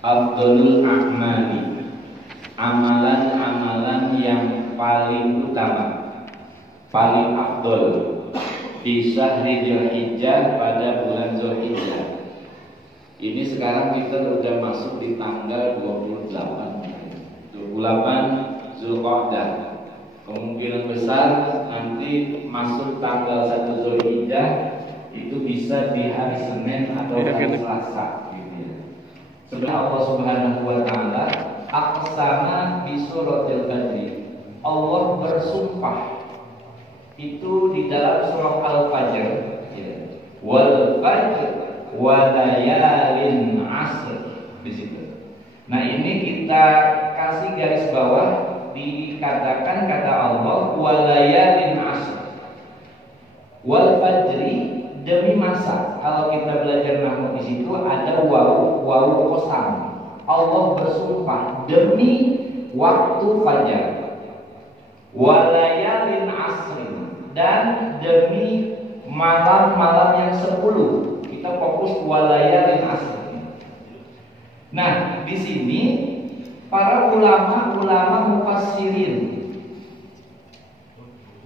Afdhalul a'mali, amalan-amalan yang paling utama, paling afdol di syahri Dzulhijjah, pada bulan Dzulhijjah. Ini sekarang kita sudah masuk di tanggal 28 Zulqa'dah. Kemungkinan besar nanti masuk tanggal 1 Dzulhijjah itu bisa di hari Senin atau hari Selasa. Sebenarnya Allah Subhanahu wa taala aqsama bi suratil Badri. Allah bersumpah itu di dalam surah Al-Fajr, ya. Wal fajr wa layalin asr, di situ. Nah, ini kita kasih garis bawah, dikatakan kata Allah wa layalin asr. Wal fajri, demi masa. Kalau kita belajar nahwu di situ ada wawu qasam. Allah bersumpah demi waktu fajar. Walayalin asrin, dan demi malam-malam yang 10. Kita fokus walayalin asrin. Nah, di sini para ulama mufassirin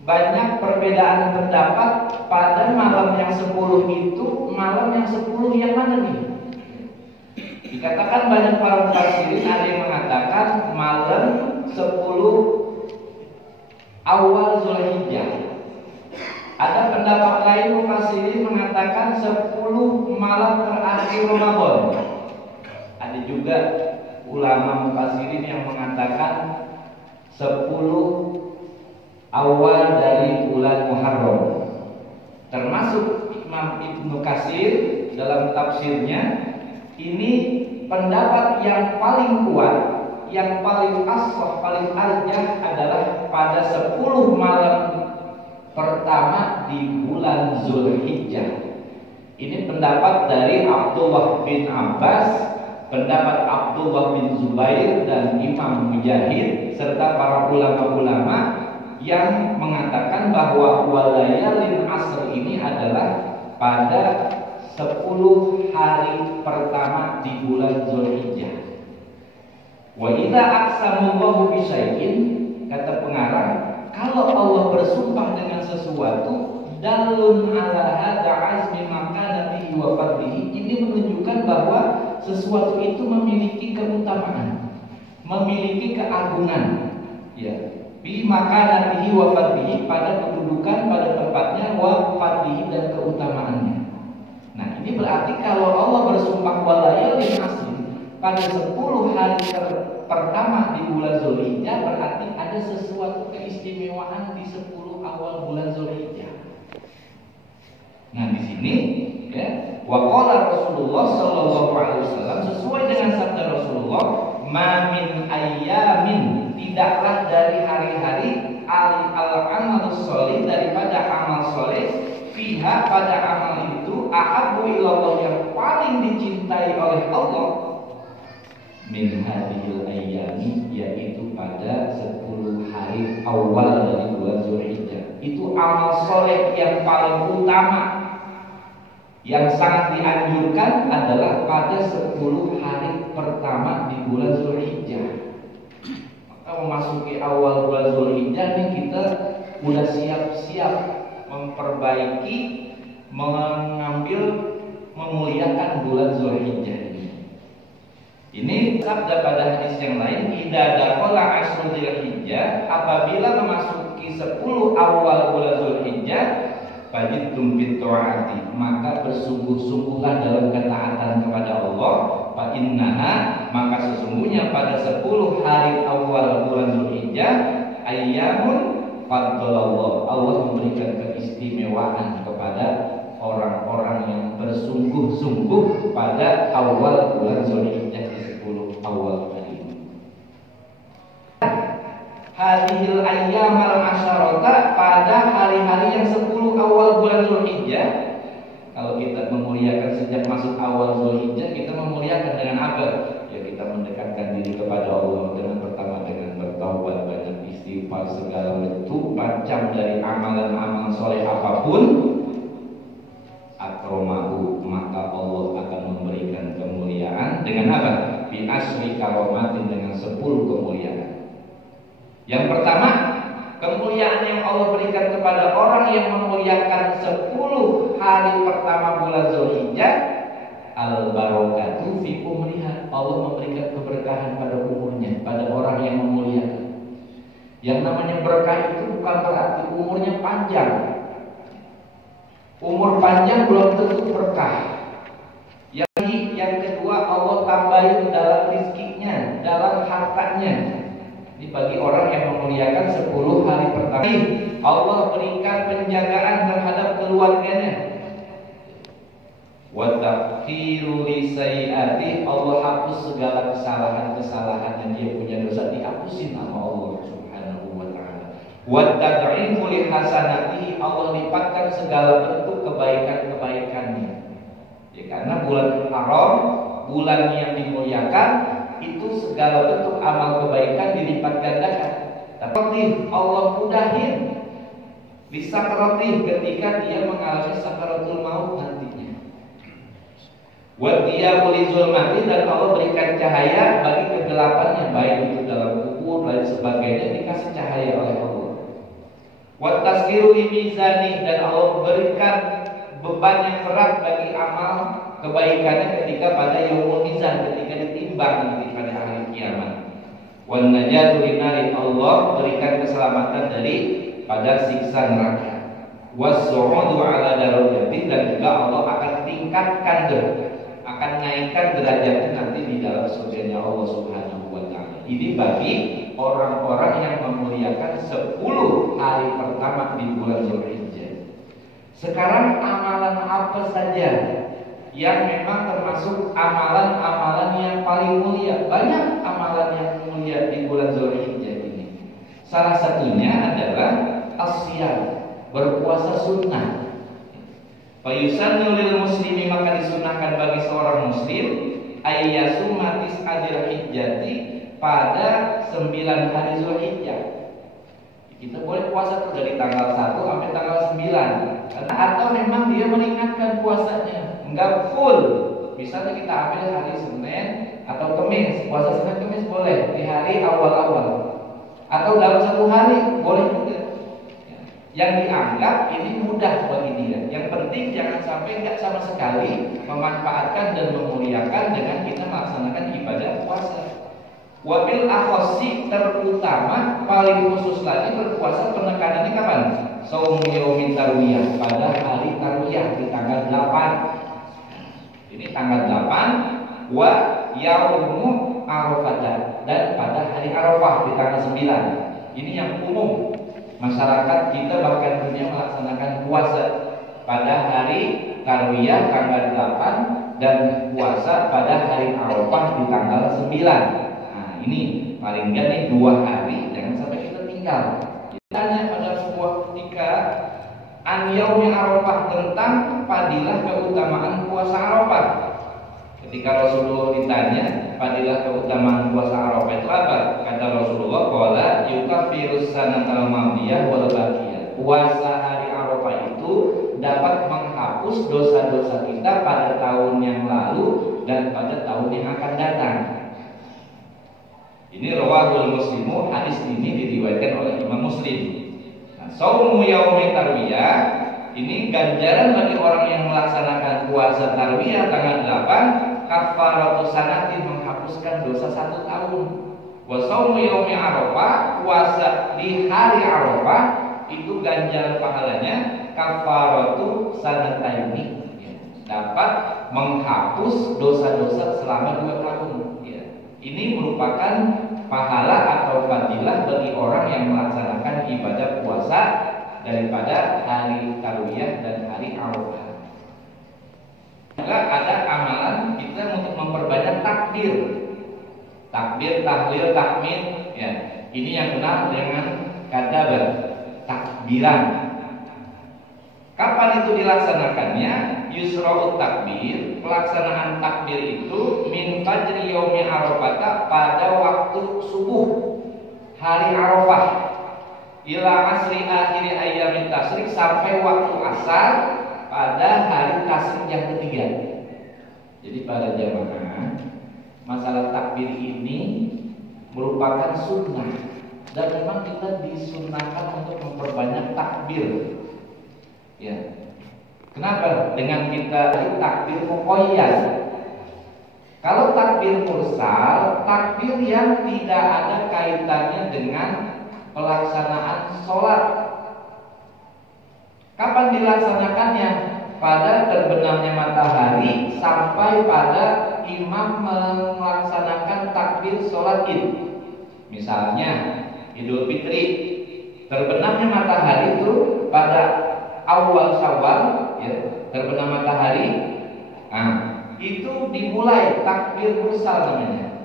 banyak perbedaan pendapat pada malam yang 10 itu. Malam yang 10 yang mana nih? Dikatakan banyak para mufassirin, ada yang mengatakan malam 10 awal Dzulhijjah. Ada pendapat lain mufassirin mengatakan 10 malam terakhir Ramadan. Ada juga ulama mufassirin yang mengatakan 10 awal dari bulan Muharram. Termasuk Imam Ibnu Katsir dalam tafsirnya, ini pendapat yang paling kuat, yang paling ashah, paling arjah adalah pada 10 malam pertama di bulan Dzulhijjah. Ini pendapat dari Abdullah bin Abbas, pendapat Abdullah bin Zubair dan Imam Mujahid serta para ulama-ulama yang mengatakan bahwa walayalin asr ini adalah pada 10 hari pertama di bulan Dzulhijjah. Wa idza aqsamallahu bi syai'in, kata pengarang, kalau Allah bersumpah dengan sesuatu, dalun ala hadza azmi makanatihi wa fadlihi, ini menunjukkan bahwa sesuatu itu memiliki keutamaan, memiliki keagungan, ya. Bi makanatihi wa fadlihi, pada kedudukan, pada tempatnya, wa fadlihi, dan keutamaannya. Nah, ini berarti kalau Allah bersumpah walayalin asr pada 10 hari pertama di bulan Dzulhijjah, berarti ada sesuatu keistimewaan di 10 awal bulan Dzulhijjah. Nah, di sini ya, wa qala Rasulullah sallallahu alaihi wasallam, sesuai dengan sabda Rasulullah, ma min ayyamin, tidaklah dari hari-hari al-amalus sholih, daripada amal soleh, fiha, pada amal itu, ahabbu ilallah, yang paling dicintai oleh Allah, min hadhil ayyami, yaitu pada 10 hari awal dari bulan Dzulhijjah. Itu amal soleh yang paling utama, yang sangat dianjurkan adalah pada 10 hari pertama di bulan Dzulhijjah. Maka memasuki awal bulan Dzulhijjah nih, kita udah siap-siap memperbaiki, mengambil, memuliakan bulan Dzulhijjah ini. Ini sabda pada hadis yang lain, idza dakhala asrul Dzulhijjah, apabila memasuki 10 awal bulan Dzulhijjah, fajidtum fit ta'ati, maka bersungguh-sungguhlah dalam ketaatan kepada Allah. Fa innaha, maka sesungguhnya pada 10 hari awal bulan Dzulhijjah, ayyamun faddalallah, Allah memberikan keistimewaan kepada orang-orang yang bersungguh-sungguh pada awal bulan Dzulhijjah, di 10 awal hari ini. Hadhil ayyamal asyarata, pada hari-hari yang 10 awal bulan Dzulhijjah. Kalau kita memuliakan sejak masuk awal Dzulhijjah, kita memuliakan dengan apa? Ya, kita mendekatkan diri kepada Allah dengan pertama dengan bertaubat, banyak istighfar, segala bentuk macam dari amalan-amalan soleh apapun, akromahu, maka Allah akan memberikan kemuliaan dengan apa? bi asri karomatin, dengan 10 kemuliaan. Yang pertama, kemuliaan yang Allah berikan kepada orang yang memuliakan 10 hari pertama bulan Zulhijjah, al-barakatu fi umriha. Allah memberikan keberkahan pada umurnya, pada orang yang memuliakan. Yang namanya berkah itu bukan berarti umurnya panjang. Umur panjang belum tentu berkah. Yang kedua, Allah tambahin dalam rizkinya, dalam hartanya. Ini bagi orang yang memuliakan 10 hari pertama. Allah berikan penjagaan terhadap keluarganya. Wa taqfiru li sayyiati, Allah hapus segala kesalahan-kesalahan yang dia punya dosa, dihapusin sama Allah Subhanahu wa taala. Wa tad'ifu li hasanati, Allah lipatkan segala bentuk kebaikan-kebaikannya. Ya, karena bulan Haram, bulan yang dimuliakan, itu segala bentuk amal kebaikan dilipat gandakan. Tapi Allah mudahin bisa kerotih ketika dia mengalami sakaratul maut nantinya. Wa diyaul zulmati, dan Allah berikan cahaya bagi kegelapannya, baik itu dalam kubur dan sebagainya, dikasih cahaya oleh Allah. Wa tazkiru li mizani, dan Allah berikan beban yang berat bagi amal kebaikannya ketika pada yaumul mizan, ketika ditimbang nanti pada hari kiamat. Wan najatu minari, Allah berikan keselamatan dari pada siksa neraka. Was-su'udu ala darajati, dan juga Allah akan tingkatkan, akan naikkan derajatnya nanti di dalam surganya Allah Subhanahu wa taala. Ini bagi orang-orang yang memuliakan 10 hari pertama di bulan Zulhijjah. Sekarang amalan apa saja yang memang termasuk amalan-amalan yang paling mulia? Banyak amalan yang mulia di bulan Zulhijjah ini. Salah satunya adalah as-siyam, berpuasa sunnah. Fayusannu lil muslimi, maka disunahkan bagi seorang muslim ayyasuma tis'adil hijjati, pada 9 hari Zulhijjah. Kita boleh puasa dari tanggal 1 sampai tanggal 9. Atau memang dia meringankan puasanya, enggak full. Misalnya kita ambil hari Senin atau Kamis, puasa Senin Kamis boleh di hari awal-awal. Atau dalam 1 hari boleh juga. Yang dianggap ini mudah bagi dia. Yang penting jangan sampai enggak sama sekali memanfaatkan dan memuliakan dengan kita melaksanakan ibadah puasa. Wabil akhossi, terutama paling khusus lagi berpuasa penekanannya kapan? Shaum yaumin tarwiyah, pada hari tarwiyah di tanggal 8. Ini tanggal 8. Wa yaumu arafah, dan pada hari Arafah di tanggal 9. Ini yang umum. Masyarakat kita bahkan dunia melaksanakan puasa pada hari tarwiyah tanggal 8 dan puasa pada hari Arafah di tanggal 9. Ini paling enggak nih 2 hari, jangan sampai kita tinggal. Ditanya pada sebuah ketika an yaumi Arafah, tentang fadilah keutamaan puasa Arafah. Ketika Rasulullah ditanya fadilah keutamaan puasa Arafah itu apa? Kata Rasulullah, qala yukaffiru sanatal madiyah wal baqiyah. Puasa hari Arafah itu dapat menghapus dosa-dosa kita pada tahun yang lalu dan pada tahun yang akan datang. Ini rawahul Muslimu, hadis ini diriwayatkan oleh Imam Muslim. Nah, shaumu yaumi tarwiyah, ini ganjaran bagi orang yang melaksanakan puasa tarwiyah tanggal 8, kafaratu sanatin, menghapuskan dosa 1 tahun. Wa shaumu yaumi Arafah, puasa di hari Arafah itu ganjaran pahalanya kafaratu sanataini, dapat menghapus dosa-dosa selama 2 tahun. Ini merupakan pahala atau fadilah bagi orang yang melaksanakan ibadah puasa daripada hari tarwiyah dan hari Arafah. Juga ada amalan kita untuk memperbanyak takbir, tahlil, tahmid. Ya, ini yang benar dengan kata takbiran. Kapan itu dilaksanakannya? Yusra'ut takbir, pelaksanaan takbir itu min fajri yaumi Arafah, pada waktu subuh hari Arafah, ila asri akhiri ayyamin tasyrik, sampai waktu asar pada hari tasyrik yang ketiga. Jadi pada jamaah masalah takbir merupakan sunnah, dan memang kita disunnahkan untuk memperbanyak takbir. Ya. Kenapa? Dengan kita takbir muqayyad. Kalau takbir mursal, takbir yang tidak ada kaitannya dengan pelaksanaan sholat. Kapan dilaksanakannya? Pada terbenamnya matahari sampai pada imam melaksanakan takbir sholat id. Misalnya Idul Fitri, terbenamnya matahari itu pada awal Syawal, ya, terbenam matahari. Nah, itu dimulai takbir mursal namanya.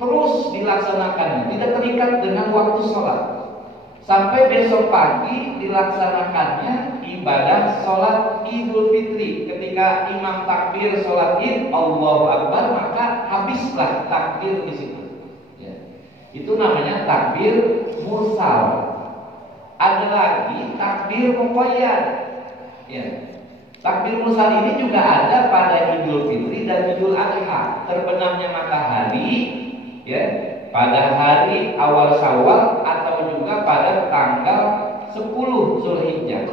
Terus dilaksanakannya, tidak terikat dengan waktu sholat. Sampai besok pagi dilaksanakannya ibadah sholat Idul Fitri. Ketika imam takbir sholat id, Allahu Akbar, maka habislah takbir di situ. Ya. Itu namanya takbir mursal. Ada lagi takbir muqayyad. Ya. Takbir mursal ini juga ada pada Idul Fitri dan Idul Adha. Terbenamnya matahari, ya, pada hari awal Syawal atau juga pada tanggal 10 Zulhijjah,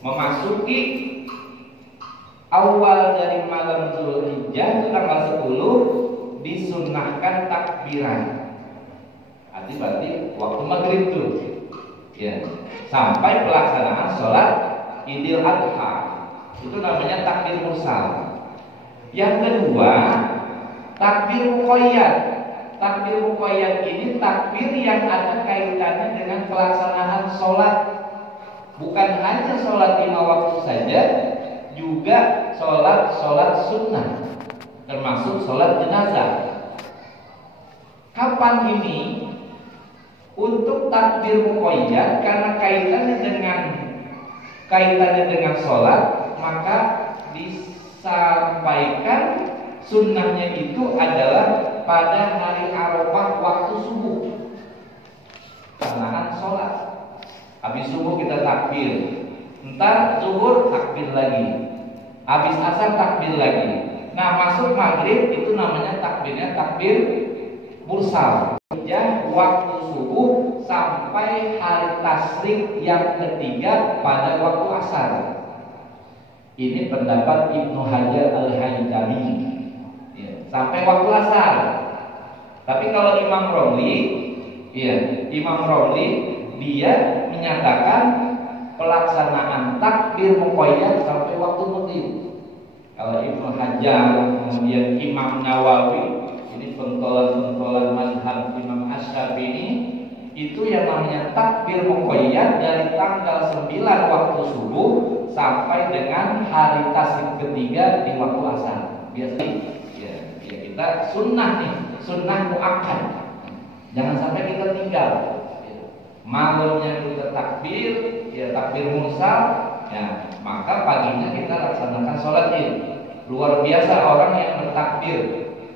memasuki awal dari malam Zulhijjah tanggal 10 disunnahkan takbiran. Berarti waktu maghrib tuh, ya, sampai pelaksanaan sholat Idul Adha. Itu namanya takbir mursal. Yang kedua, takbir muqayyad. Takbir muqayyad ini takbir yang ada kaitannya dengan pelaksanaan sholat. Bukan hanya sholat 5 waktu saja, juga sholat sunnah, termasuk sholat jenazah. Kapan ini? Untuk takbir muqayyad, karena kaitannya dengan sholat, maka disampaikan sunnahnya itu adalah pada hari Arafah waktu subuh, pelaksanaan sholat. Habis subuh kita takbir, entar zuhur takbir lagi, habis asar takbir lagi. Nah, masuk maghrib itu namanya takbirnya takbir mursal. Waktu subuh sampai hari tasyrik yang ketiga pada waktu asar. Ini pendapat Ibnu Hajar Al-Haytami, ya, sampai waktu asar. Tapi kalau Imam Romli, ya, Imam Romli dia menyatakan pelaksanaan takbir muqayyad sampai waktu maghrib. Kalau Ibnu Hajar, kemudian Imam Nawawi, ini pentolan-pentolan mazhab Imam Asy-Syafi'i ini, itu yang namanya takbir muqayyad dari tanggal 9 waktu subuh sampai dengan hari tasyrik ketiga di waktu asar. Biasanya ya kita sunnah nih, sunnah muakkad. Jangan sampai kita tinggal. Malamnya kita takbir, ya takbir mursal, ya, maka paginya kita laksanakan sholat id. Luar biasa orang yang bertakbir.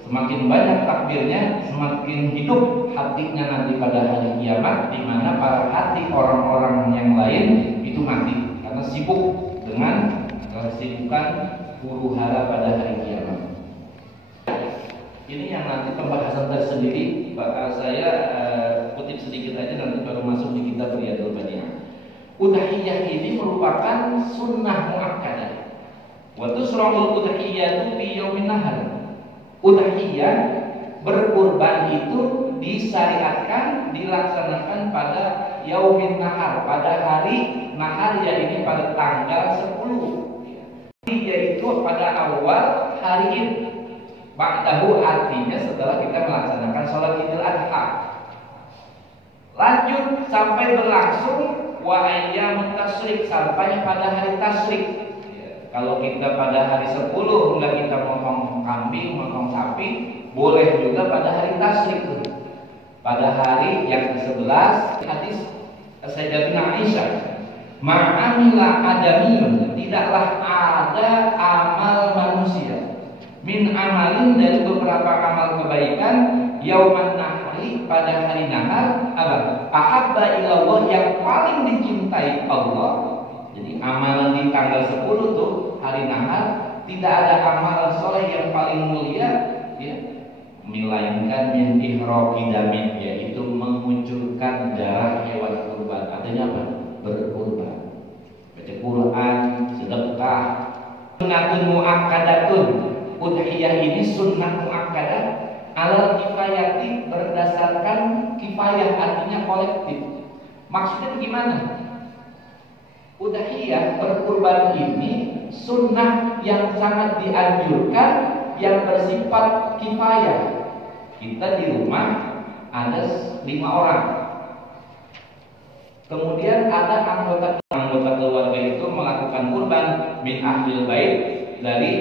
Semakin banyak takbirnya, semakin hidup hatinya nanti pada hari kiamat, di mana para hati orang-orang yang lain itu mati karena sibuk dengan kesibukan huru hara pada hari kiamat. Ini yang nanti pembahasan tersendiri. Saya kutip sedikit aja, nanti baru masuk di kitab Riyadhul Badi'ah. Udhiyah ini merupakan sunnah muakkadah. Wa tusra'ul udhiyatu fi yaumin nahar. Udhiyah, berkurban itu disyariatkan, dilaksanakan pada yaumin nahar, pada hari nahar, yaitu pada tanggal 10, yaitu pada awal hari Id. Ba'dahu artinya setelah kita melaksanakan sholat Idul Adha. Lanjut sampai berlangsung wa ayyamut tasyrik, sampai pada hari tasyrik. Kalau kita pada hari 10 enggak kita motong kambing, motong sapi, boleh juga pada hari tasyrik. Pada hari yang ke-11, hadis Sayyidatina Aisyah, ma'amila adamiyun, tidaklah ada amal manusia, min amalin, dari beberapa amal kebaikan, yauman nahri, pada hari nahar, ahabba ilallah, yang paling dicintai Allah. Jadi amalan di tanggal 10 tuh hari nahar, tidak ada amalan soleh yang paling mulia, ya, melainkan min ihraqi damin, yaitu memunculkan darah hewan kurban. Artinya apa? Berkurban, baca Quran, sedekah. Sunnatun muakkadatun, udhiyah ini sunnah muakkadah alal kifayati, berdasarkan kifayah, artinya kolektif. Maksudnya gimana? Udhiyah berkurban ini sunnah yang sangat dianjurkan, yang bersifat kifayah. Kita di rumah ada 5 orang, kemudian ada anggota keluarga itu melakukan kurban min ahlil bait, dari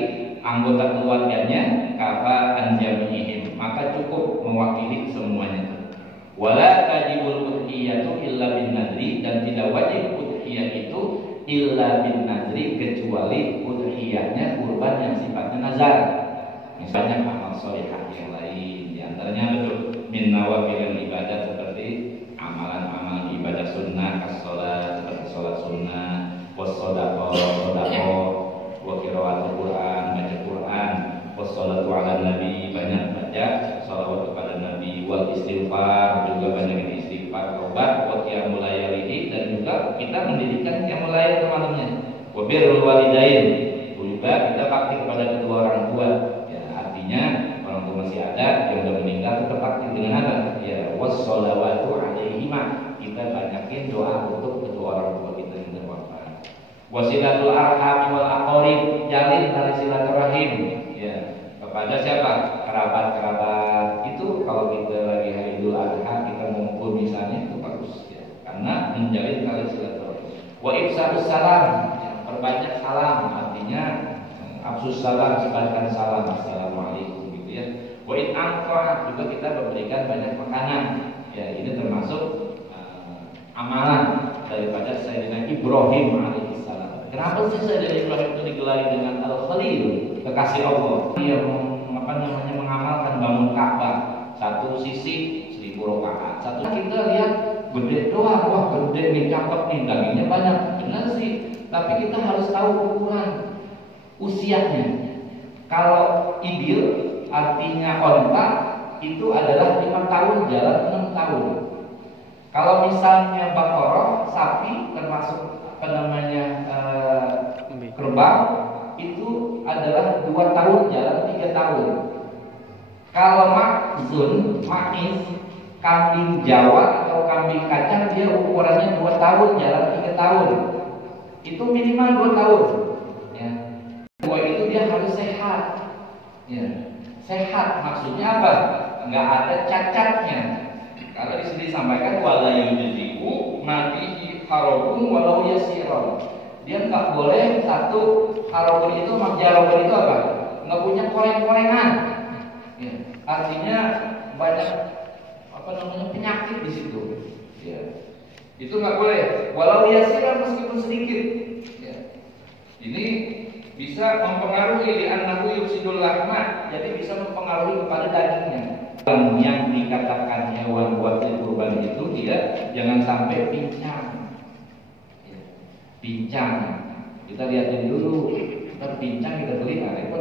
anggota keluarganya, kafa an jami'ihim, maka cukup mewakili semuanya. Wala tajibul udhiyatu illa bin nadri, dan tidak wajib udhiyah itu illa bin nadri, kecuali udhiyahnya kurban yang sifatnya nazar. Misalnya amal sholihah yang lain, diantaranya betul min nawafil ibadah, seperti amalan-amalan ibadah sunnah, as-sholat, seperti sholat sunnah, was-sodaqah, wa qiraatul Quran, baca Quran, was-sholatu ala nabi, banyak baca sholawat kepada nabi, wal istighfar, juga banyak istighfar, taubat, wa qiyamul laili, dan juga kita mendirikan qiyamul lail malamnya, wa birrul walidain, juga kita bakti kepada kedua orang tua. Orang tua masih ada, yang sudah meninggal, tetap bakti dengan apa? Ya, wassalawatu alaihima, kita banyakin doa untuk kedua orang tua kita yang sudah wafat. Wasilatul arham wal aqarib, jalin tali silaturahim, ya, kepada siapa? Kerabat-kerabat. Itu kalau kita lagi hari Idul Adha, kita ngumpul misalnya, itu bagus ya, karena menjalin tali silaturahim. Wa ifsa'us salam, ya, perbanyak salam, artinya absus salam, sebarkan salam, assalamualaikum, gitu ya. Wa in anfa, juga kita memberikan banyak makanan. Ya, ini termasuk amalan daripada Sayyidina Ibrahim alaihissalam. Kenapa sih Sayyidina Ibrahim itu digelari dengan Al-Khalil, kekasih Allah? Dia mengamalkan bangun Ka'bah, satu sisi 1000 rakaat. Satu kita lihat gede doang, wah gede nih, cakep nih, dagingnya banyak. Benar sih, tapi kita harus tahu ukuran usianya. Kalau ideal, artinya onta itu adalah 5 tahun jalan, 6 tahun. Kalau misalnya bakoroh, sapi, termasuk kerbau, itu adalah 2 tahun jalan, 3 tahun. Kalau makzun, manis, kambing Jawa atau kambing kacang, dia ukurannya 2 tahun jalan, 3 tahun. Itu minimal 2 tahun. Itu dia harus sehat, ya. Sehat maksudnya apa? Nggak ada cacatnya. Karena di sini disampaikan wala yujzi'u matihi harokun walau yasiron. Dia nggak boleh satu harokun itu, makjarokun itu apa? Nggak punya koreng-korengan. Ya. Artinya banyak penyakit di situ. Ya. Itu nggak boleh. Walau yasiron, meskipun sedikit. Ya. Ini bisa mempengaruhi di annahu yufsidul lahma, jadi bisa mempengaruhi kepada dagingnya. Yang dikatakan hewan buat kurban itu dia jangan sampai pincang. Ya, pincang. Kita lihatin dulu, kita pincang, kita beli, repot.